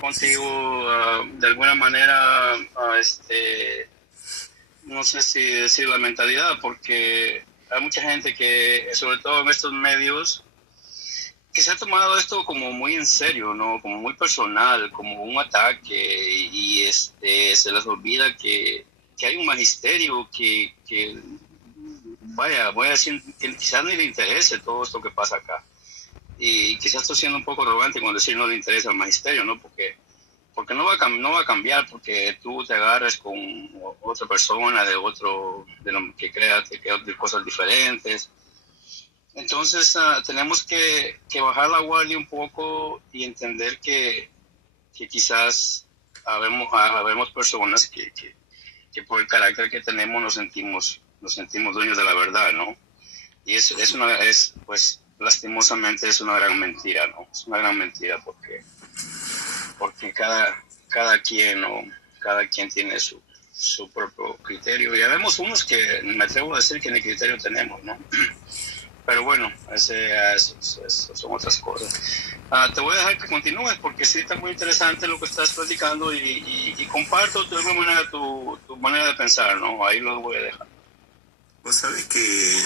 contigo de alguna manera, no sé si decir la mentalidad, porque hay mucha gente que, sobre todo en estos medios, que se ha tomado esto como muy en serio, ¿no? Como muy personal, como un ataque, se les olvida que hay un magisterio que vaya, voy a decir que quizás ni le interese todo esto que pasa acá. Y quizás estoy siendo un poco arrogante cuando decir no le interesa al magisterio, ¿no? Porque no va a cambiar porque tú te agarres con otra persona de lo que crea de cosas diferentes. Entonces tenemos que bajar la guardia un poco y entender que quizás habemos personas que por el carácter que tenemos nos sentimos dueños de la verdad, ¿no? Y pues lastimosamente es una gran mentira, ¿no? Es una gran mentira porque cada quien, ¿no? Cada quien tiene su propio criterio. Y vemos unos que me atrevo a decir que ni criterio tenemos, ¿no? Pero bueno, son otras cosas. Te voy a dejar que continúes porque sí está muy interesante lo que estás platicando y comparto de alguna manera tu manera de pensar, ¿no? Ahí lo voy a dejar. Vos sabés que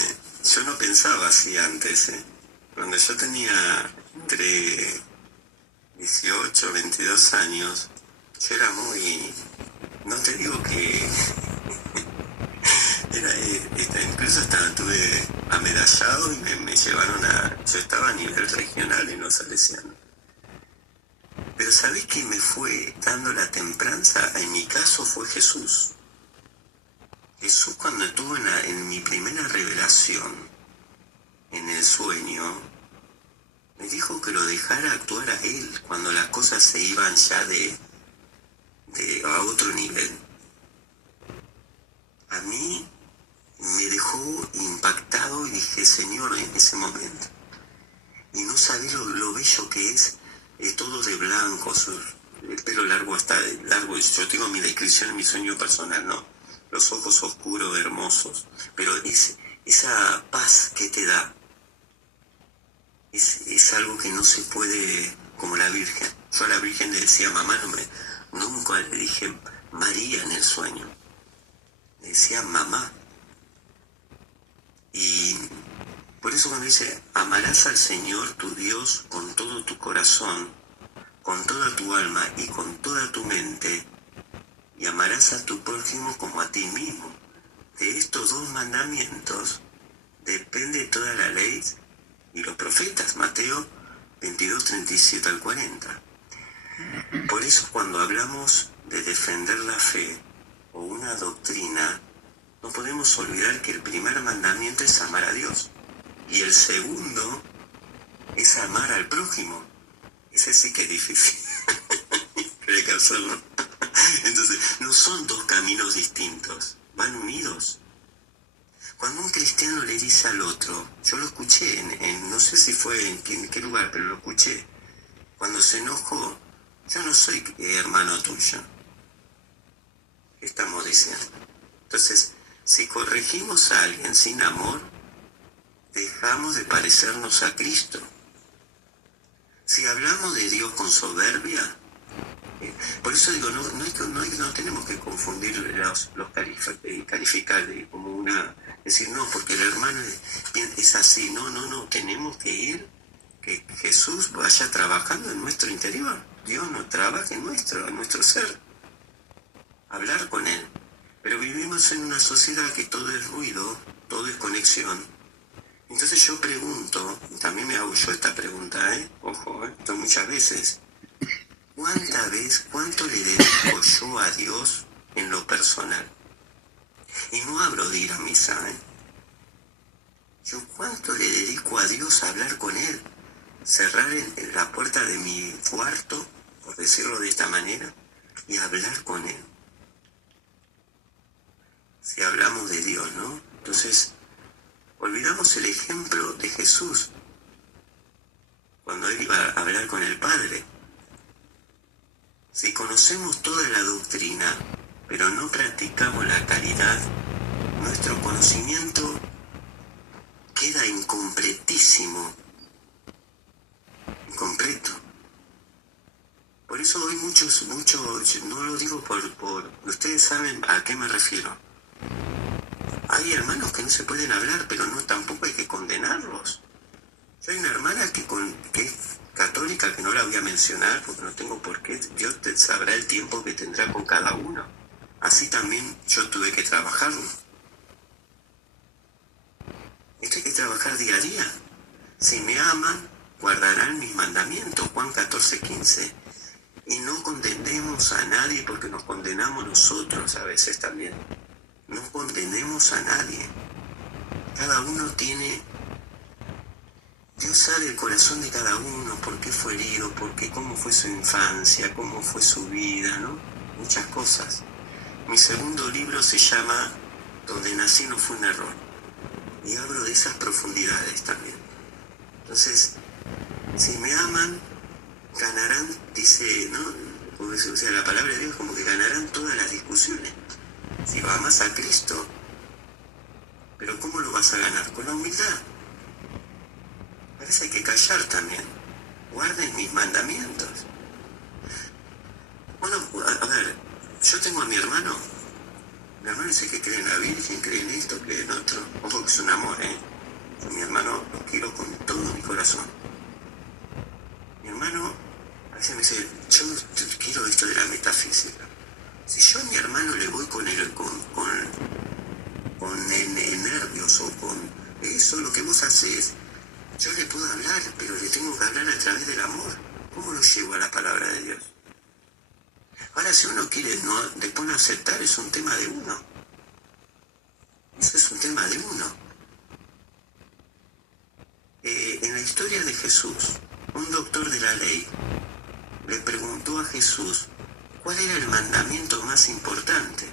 yo no pensaba así antes, ¿eh? Cuando yo tenía entre 18 y 22 años, yo era muy... No te digo que... incluso hasta estuve amedallado y me llevaron a... Yo estaba a nivel regional en los salesianos. Pero ¿sabés qué me fue dando la templanza? En mi caso fue Jesús. Jesús cuando estuvo en mi primera revelación, en el sueño, me dijo que lo dejara actuar a él cuando las cosas se iban ya a otro nivel. A mí me dejó impactado y dije, Señor, en ese momento. Y no sabía lo bello que es todo de blanco, el pelo largo hasta largo. Yo tengo mi descripción en mi sueño personal, ¿no? Los ojos oscuros, hermosos. Pero esa paz que te da, es algo que no se puede, como la Virgen. Yo a la Virgen le decía, mamá, nunca le dije María en el sueño. Le decía mamá. Y por eso cuando dice, amarás al Señor tu Dios con todo tu corazón, con toda tu alma y con toda tu mente, y amarás a tu prójimo como a ti mismo. De estos dos mandamientos depende toda la ley y los profetas, Mateo 22, 37 al 40. Por eso cuando hablamos de defender la fe o una doctrina, no podemos olvidar que el primer mandamiento es amar a Dios y el segundo es amar al prójimo. Ese sí que es difícil. Hay que hacerlo. Entonces, no son dos caminos distintos, van unidos. Cuando un cristiano le dice al otro, yo lo escuché, no sé si fue en qué lugar, pero lo escuché, cuando se enojó, yo no soy hermano tuyo. ¿Qué estamos diciendo? Entonces, si corregimos a alguien sin amor, dejamos de parecernos a Cristo. Si hablamos de Dios con soberbia, por eso digo, no tenemos que confundir calificar como una... Decir, no, porque el hermano es así. No, tenemos que ir, que Jesús vaya trabajando en nuestro interior. Dios no trabaja en nuestro ser. Hablar con Él. Pero vivimos en una sociedad que todo es ruido, todo es conexión. Entonces yo pregunto, también me hago yo esta pregunta, ojo, esto muchas veces. ¿Cuánto le dedico yo a Dios en lo personal? Y no hablo de ir a misa, Yo cuánto le dedico a Dios a hablar con Él, cerrar en la puerta de mi cuarto, por decirlo de esta manera, y hablar con Él. Si hablamos de Dios, ¿no? Entonces, olvidamos el ejemplo de Jesús, cuando Él iba a hablar con el Padre. Si conocemos toda la doctrina, pero no practicamos la caridad, nuestro conocimiento queda incompletísimo, incompleto. Por eso hoy muchos, no lo digo por... Ustedes saben a qué me refiero. Hay hermanos que no se pueden hablar, pero no, tampoco hay que condenarlos. Yo hay una hermana que es católica, que no la voy a mencionar porque no tengo por qué. Dios sabrá el tiempo que tendrá con cada uno. Así también yo tuve que trabajarlo. Esto hay que trabajar día a día. Si me aman, guardarán mis mandamientos. Juan 14:15. Y no condenemos a nadie porque nos condenamos nosotros a veces también. No condenemos a nadie. Cada uno tiene... Dios sabe el corazón de cada uno, por qué fue herido, cómo fue su infancia, cómo fue su vida, ¿no? Muchas cosas. Mi segundo libro se llama Donde nací no fue un error. Y hablo de esas profundidades también. Entonces, si me aman, ganarán, dice, ¿no? O sea, la palabra de Dios como que ganarán todas las discusiones. Si amas a Cristo, pero ¿cómo lo vas a ganar? Con la humildad. A veces hay que callar también. Guarden mis mandamientos. Bueno, a ver, yo tengo a mi hermano. Mi hermano dice que cree en la Virgen, cree en esto, cree en otro. Ojo que es un amor, ¿eh? Yo a mi hermano lo quiero con todo mi corazón. Mi hermano a veces me dice, yo quiero esto de la metafísica. Si yo a mi hermano le voy con nervios o con eso, lo que vos haces, yo le puedo hablar, pero le tengo que hablar a través del amor. ¿Cómo lo llevo a la palabra de Dios? Ahora, si uno quiere después no aceptar, es un tema de uno. Eso es un tema de uno. En la historia de Jesús, un doctor de la ley le preguntó a Jesús cuál era el mandamiento más importante.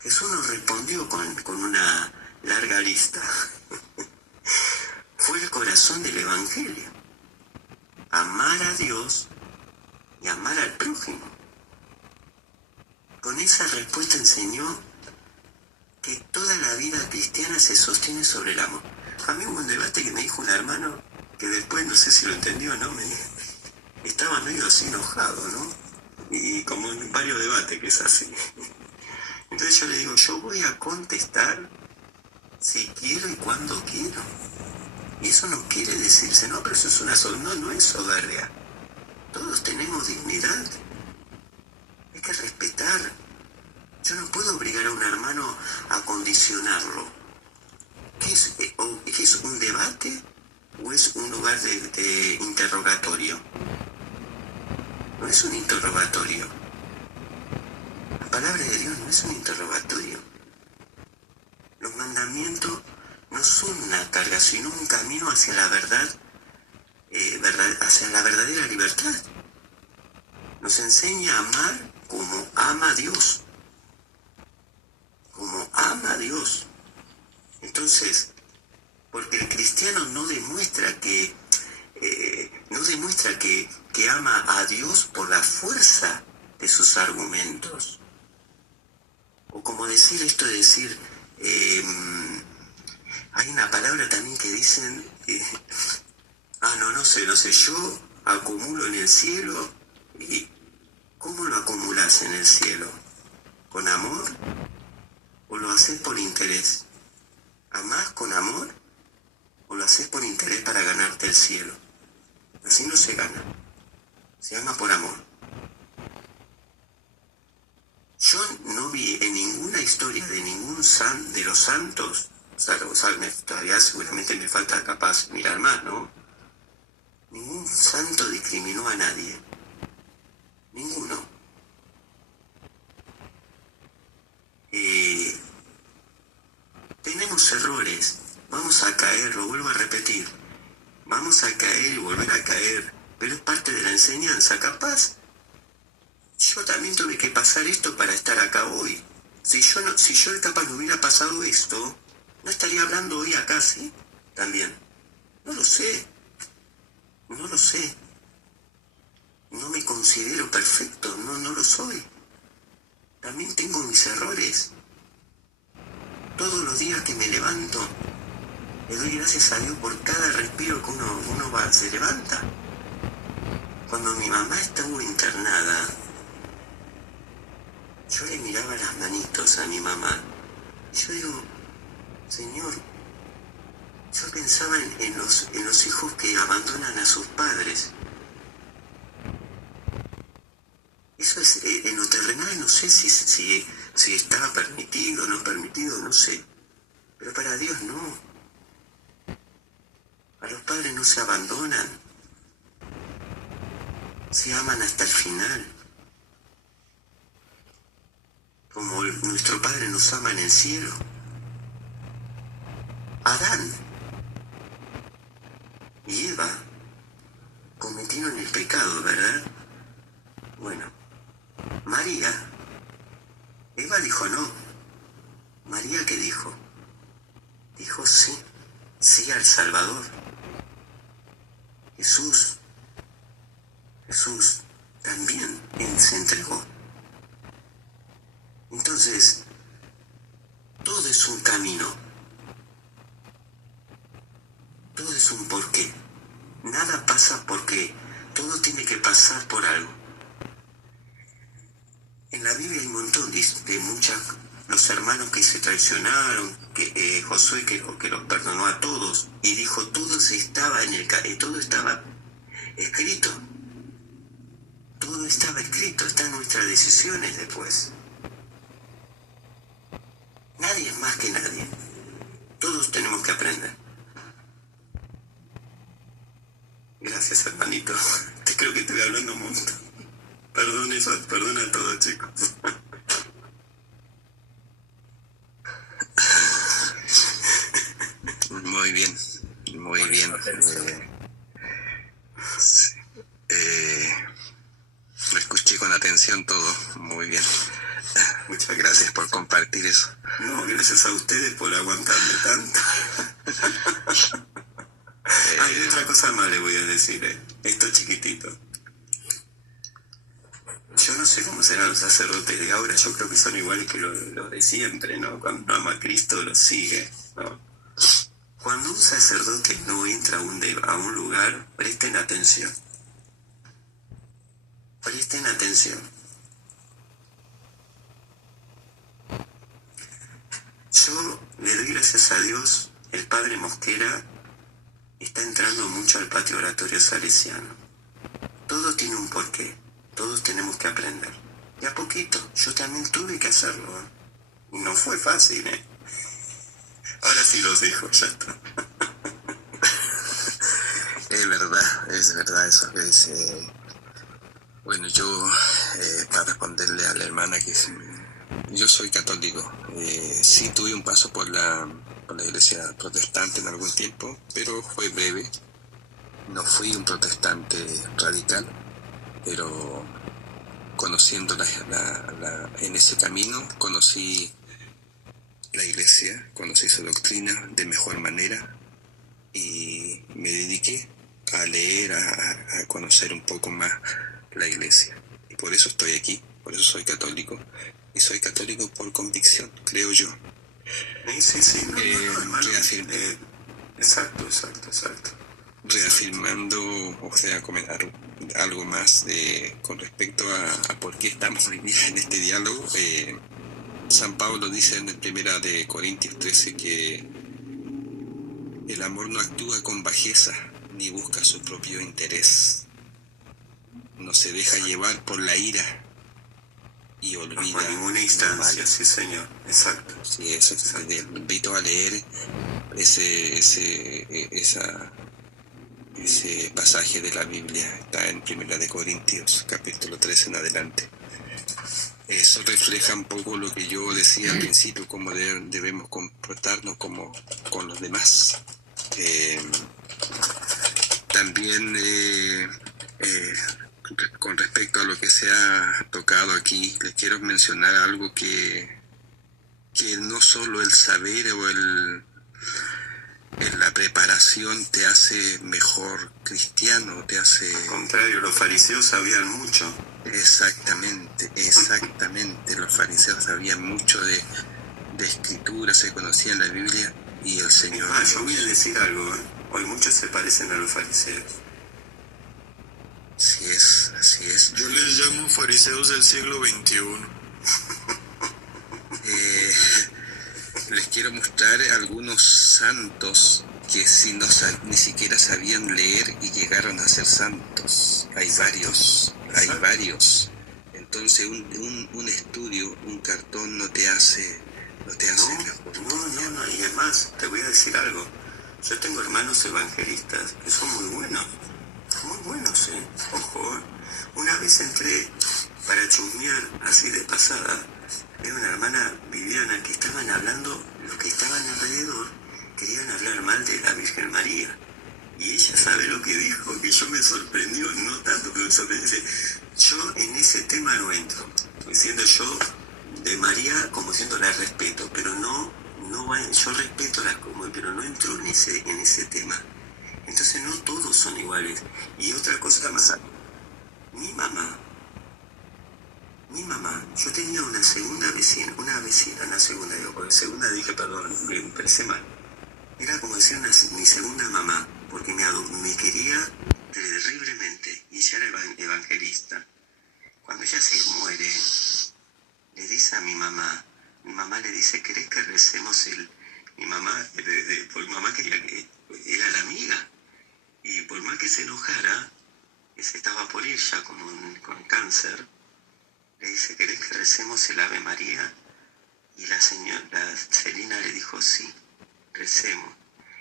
Jesús nos respondió con una larga lista. Fue el corazón del Evangelio. Amar a Dios y amar al prójimo. Con esa respuesta enseñó que toda la vida cristiana se sostiene sobre el amor. A mí hubo un debate que me dijo un hermano, que después no sé si lo entendió o no, estaba medio así enojado, ¿no? Y como en varios debates que es así. Entonces yo le digo, yo voy a contestar si quiero y cuando quiero. Y eso no quiere decirse, no, pero eso es no es soberbia. Todos tenemos dignidad. Hay que respetar. Yo no puedo obligar a un hermano a condicionarlo. ¿Qué es un debate o es un lugar de interrogatorio? No es un interrogatorio. La palabra de Dios no es un interrogatorio. Los mandamientos no son una carga, sino un camino hacia la verdad, hacia la verdadera libertad. Nos enseña a amar como ama Dios. Como ama Dios. Entonces, porque el cristiano no demuestra que ama a Dios por la fuerza de sus argumentos. O como decir esto de decir, hay una palabra también que dicen, no sé, yo acumulo en el cielo. ¿Y cómo lo acumulas en el cielo? ¿Con amor? ¿O lo haces por interés? ¿Amás con amor? ¿O lo haces por interés para ganarte el cielo? Así no se gana. Se ama por amor. Yo no vi en ninguna historia de ningún de los santos, todavía seguramente me falta capaz mirar más, ¿no? Ningún santo discriminó a nadie. Ninguno. Tenemos errores, vamos a caer, lo vuelvo a repetir, vamos a caer y volver a caer, pero es parte de la enseñanza. Capaz, yo también tuve que pasar esto para estar acá hoy. Si yo capaz no hubiera pasado esto, no estaría hablando hoy acá, ¿sí? También. No lo sé. No me considero perfecto, no lo soy. También tengo mis errores. Todos los días que me levanto, le doy gracias a Dios por cada respiro que uno se levanta. Cuando mi mamá estuvo internada, yo le miraba las manitos a mi mamá. Y yo digo, Señor, yo pensaba en los hijos que abandonan a sus padres. Eso es, en lo terrenal no sé si estaba permitido o no permitido, no sé. Pero para Dios no. A los padres no se abandonan. Se aman hasta el final. Como nuestro Padre nos ama en el cielo. Adán y Eva cometieron el pecado, ¿verdad? Bueno, María, Eva dijo no. María, ¿qué dijo? Dijo sí, sí al Salvador. Jesús también se entregó. Entonces, todo es un camino. Todo es un porqué. Nada pasa porque todo tiene que pasar por algo. En la Biblia hay un montón de muchas, los hermanos que se traicionaron, que Josué que los perdonó a todos y dijo todo estaba todo estaba escrito. Todo estaba escrito, está en nuestras decisiones después. Nadie es más que nadie. Todos tenemos que aprender. Gracias, hermanito. Creo que estoy hablando un montón. Perdona a todos, chicos. Muy bien, muy bien. Lo escuché con atención todo, muy bien. Muchas Gracias por compartir eso. No, gracias a ustedes por aguantarme tanto. Hay otra cosa más le voy a decir, esto chiquitito. Yo no sé cómo serán los sacerdotes de ahora, yo creo que son iguales que los de siempre, ¿no? Cuando ama a Cristo lo sigue, ¿no? Cuando un sacerdote no entra a un lugar, presten atención. Presten atención. Yo le doy gracias a Dios, el padre Mosquera está entrando mucho al patio oratorio salesiano. Todo tiene un porqué, todos tenemos que aprender. Y a poquito, yo también tuve que hacerlo. Y no fue fácil, Ahora sí los dejo, ya está. Es verdad eso que dice. Bueno, yo, para responderle a la hermana yo soy católico. Sí tuve un paso por la iglesia protestante en algún tiempo, pero fue breve. No fui un protestante radical, pero conociendo en ese camino, conocí la iglesia, conocí su doctrina de mejor manera y me dediqué a leer, a conocer un poco más la iglesia. Y por eso estoy aquí, por eso soy católico. Y soy católico por convicción, creo yo. Sí, exacto. Reafirmando, o sea, comentar algo más con respecto a por qué estamos hoy día en este diálogo. San Pablo dice en 1 de Corintios 13 que el amor no actúa con bajeza ni busca su propio interés. No se deja llevar por la ira y olvida. En ninguna instancia, sí, señor. Exacto. Sí, eso. Te invito a leer ese pasaje de la Biblia. Está en 1 de Corintios, capítulo 13 en adelante. Eso refleja un poco lo que yo decía al principio, cómo debemos comportarnos con los demás. También con respecto a lo que se ha tocado aquí, les quiero mencionar algo que no solo el saber o la preparación te hace mejor cristiano, te hace... Al contrario, los fariseos sabían mucho. Exactamente, los fariseos sabían mucho de escritura, se conocían la Biblia y el Señor... Yo voy a decir algo, hoy muchos se parecen a los fariseos. Así es. Yo les llamo fariseos del siglo XXI. Les quiero mostrar algunos santos que ni siquiera sabían leer y llegaron a ser santos. Hay varios. Entonces un estudio, un cartón no te hace mejor. No, y además te voy a decir algo. Yo tengo hermanos evangelistas que son muy buenos, ojo. Una vez entré para chusmear así de pasada, era una hermana Viviana que estaban hablando, los que estaban alrededor querían hablar mal de la Virgen María. Y ella sabe lo que dijo, que yo me sorprendió, no tanto que me sorprendió. Dice, yo en ese tema no entro, siendo yo de María como siendo la respeto, pero yo respeto las como, pero no entro en ese tema. Entonces no todos son iguales. Y otra cosa más, mi mamá, yo tenía una segunda vecina, por segunda dije, perdón, me expresé mal. Era como decir mi segunda mamá, porque me quería terriblemente, y ella era evangelista. Cuando ella se muere, le dice a mi mamá le dice, ¿querés que recemos mi mamá quería que era la amiga, y por más que se enojara, que se estaba por ir ya con cáncer, le dice, ¿querés que recemos el Ave María? Y la Celina le dijo, sí, recemos.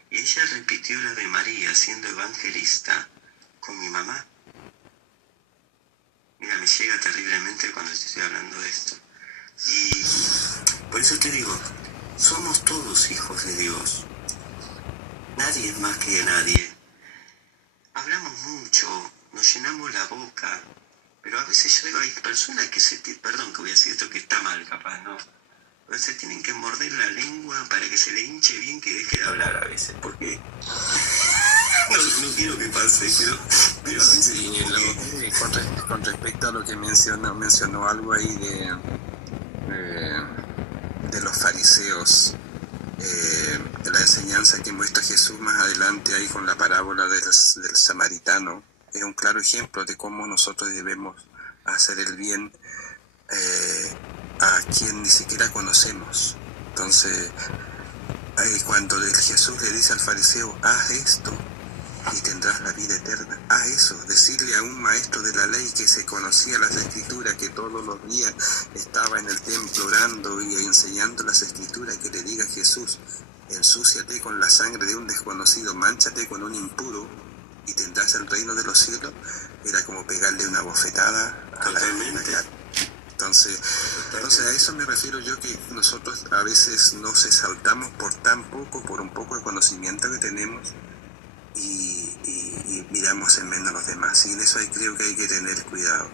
Y ella repitió el Ave María siendo evangelista con mi mamá. Mira, me llega terriblemente cuando estoy hablando de esto. Y por eso te digo, somos todos hijos de Dios. Nadie es más que nadie. Hablamos mucho, nos llenamos la boca, pero a veces yo digo, hay personas que perdón que voy a decir esto que está mal capaz, ¿no? A veces tienen que morder la lengua para que se le hinche bien que deje de hablar a veces, porque no quiero que pase, pero a veces sí, con respecto a lo que mencionó algo ahí de los fariseos, de la enseñanza que muestra Jesús más adelante ahí con la parábola del samaritano, es un claro ejemplo de cómo nosotros debemos hacer el bien a quien ni siquiera conocemos. Entonces, cuando Jesús le dice al fariseo, haz esto y tendrás la vida eterna, haz eso, decirle a un maestro de la ley que se conocía las escrituras, que todos los días estaba en el templo orando y enseñando las escrituras, que le diga a Jesús, ensúciate con la sangre de un desconocido, mánchate con un impuro y tendrás el reino de los cielos, era como pegarle una bofetada a la cara. Entonces a eso me refiero yo, que nosotros a veces nos exaltamos por un poco de conocimiento que tenemos y miramos en menos a los demás, y en eso creo que hay que tener cuidado.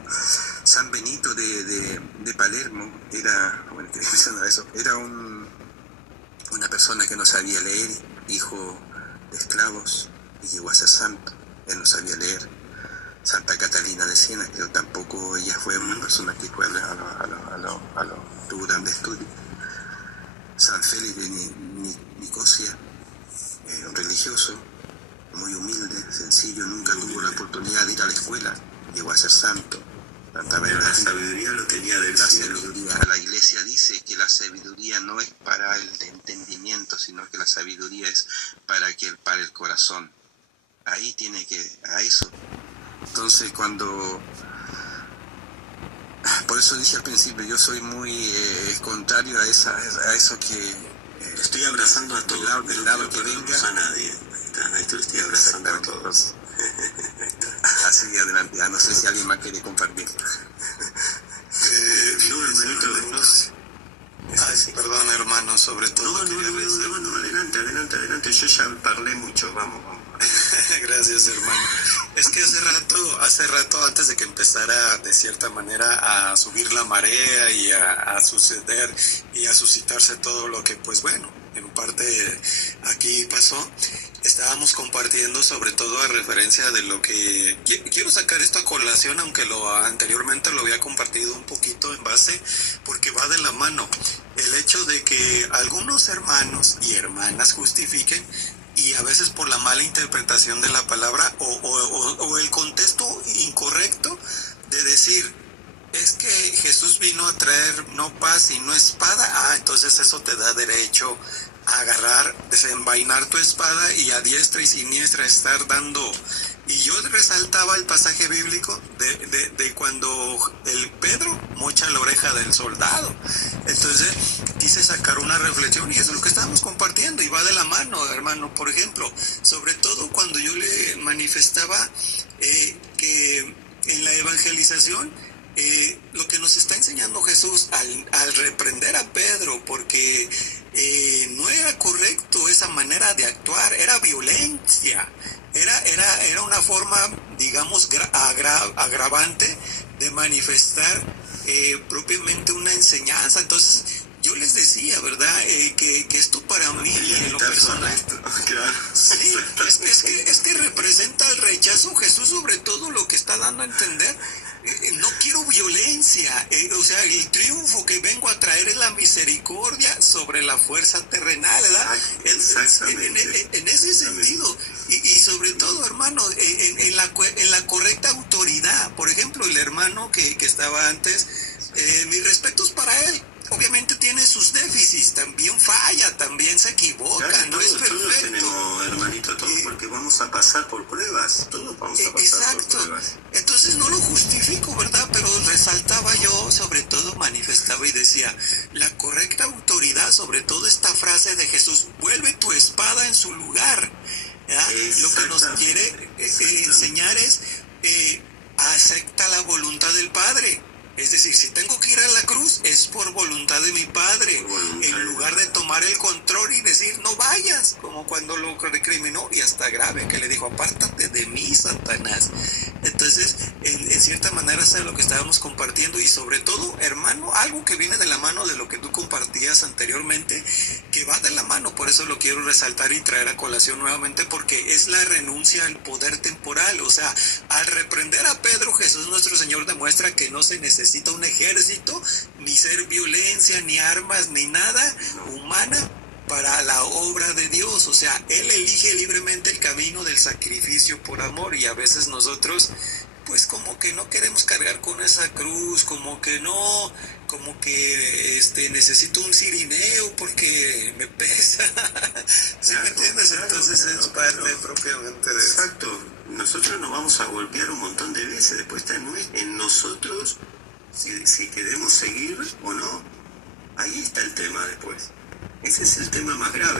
San Benito de Palermo era una persona que no sabía leer, hijo de esclavos, y llegó a ser santo. Él no sabía leer. Santa Catalina de Siena, pero tampoco ella fue una persona que fue tuvo grandes estudios. San Félix de Nicosia, un religioso, muy humilde, sencillo, nunca tuvo la oportunidad de ir a la escuela, llegó a ser santo. Pero la sabiduría lo tenía del cielo. La Iglesia dice que la sabiduría no es para el entendimiento, sino que la sabiduría es para el corazón. Ahí tiene que, a eso. Entonces por eso dije al principio, yo soy muy contrario a eso que... estoy abrazando a todos, del lado que venga. A nadie. Esto lo estoy abrazando a todos. Así adelante, no sé si alguien más quiere compartir. No, hermanito, no sé. Perdón, hermano, sobre todo... No, adelante, yo ya parlé mucho, vamos. Gracias, hermano. Es que hace rato, antes de que empezara de cierta manera a subir la marea y a suceder y a suscitarse todo lo que, pues bueno, en parte aquí pasó, estábamos compartiendo sobre todo a referencia de lo que... Quiero sacar esto a colación, aunque anteriormente lo había compartido un poquito en base, porque va de la mano. El hecho de que algunos hermanos y hermanas justifiquen y a veces por la mala interpretación de la palabra o el contexto incorrecto de decir, es que Jesús vino a traer no paz sino espada, entonces eso te da derecho a agarrar, desenvainar tu espada y a diestra y siniestra estar dando. Y yo resaltaba el pasaje bíblico de cuando el Pedro mocha la oreja del soldado. Entonces quise sacar una reflexión y eso es lo que estábamos compartiendo y va de la mano, hermano. Por ejemplo, sobre todo cuando yo le manifestaba que en la evangelización lo que nos está enseñando Jesús al reprender a Pedro, porque no era correcto esa manera de actuar, era violencia, era una forma, digamos, agravante de manifestar propiamente una enseñanza. Entonces yo les decía, ¿verdad? Que esto para mí, en lo personal, sí, es que representa el rechazo. Jesús, sobre todo, lo que está dando a entender, no quiero violencia, o sea, el triunfo que vengo a traer es la misericordia sobre la fuerza terrenal, ¿verdad? En ese sentido, y sobre todo, hermano, en la correcta autoridad. Por ejemplo, el hermano que estaba antes, mis respetos para él. Obviamente tiene sus déficits, también falla, también se equivoca, claro, no es perfecto. Todos tenemos, hermanito, todos, porque vamos a pasar por pruebas, todos vamos a pasar por pruebas. Entonces no lo justifico, ¿verdad? Pero resaltaba yo, sobre todo manifestaba y decía, la correcta autoridad, sobre todo esta frase de Jesús, vuelve tu espada en su lugar, ¿verdad? Lo que nos quiere enseñar es, acepta la voluntad del Padre. Es decir, si tengo que ir a la cruz, es por voluntad de mi Padre, en lugar de tomar el control y decir, no vayas, como cuando lo recriminó, y hasta grave, que le dijo, apártate de mí, Satanás. Entonces, en cierta manera, eso es lo que estábamos compartiendo, y sobre todo, hermano, algo que viene de la mano de lo que tú compartías anteriormente, que va de la mano, por eso lo quiero resaltar y traer a colación nuevamente, porque es la renuncia al poder temporal. O sea, al reprender a Pedro, Jesús nuestro Señor demuestra que no se necesita un ejército, ni ser violencia, ni armas, ni nada humana para la obra de Dios. O sea, Él elige libremente el camino del sacrificio por amor, y a veces nosotros pues como que no queremos cargar con esa cruz, como que no, como que necesito un cirineo porque me pesa. ¿Sí me entiendes? Entonces es parte propiamente de eso. Exacto. Nosotros nos vamos a golpear un montón de veces, después está en nosotros si queremos seguir o no. Ahí está el tema después. Ese es el tema más grave.